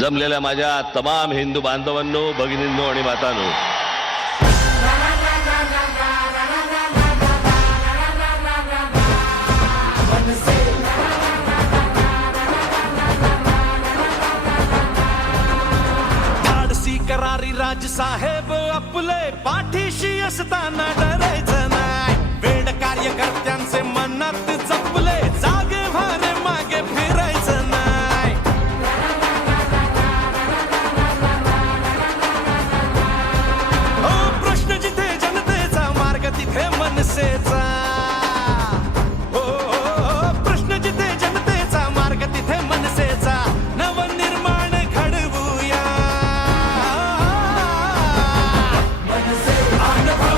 जमलेल्या माझ्या तमाम हिंदू बांधवांनो भगिनींनो आणि मातांनो. धाडसी करारी राज साहेब आपले पाठीशी असताना डरायचं नाही. वेड कार्यकर्त्यांचे मनात I'm the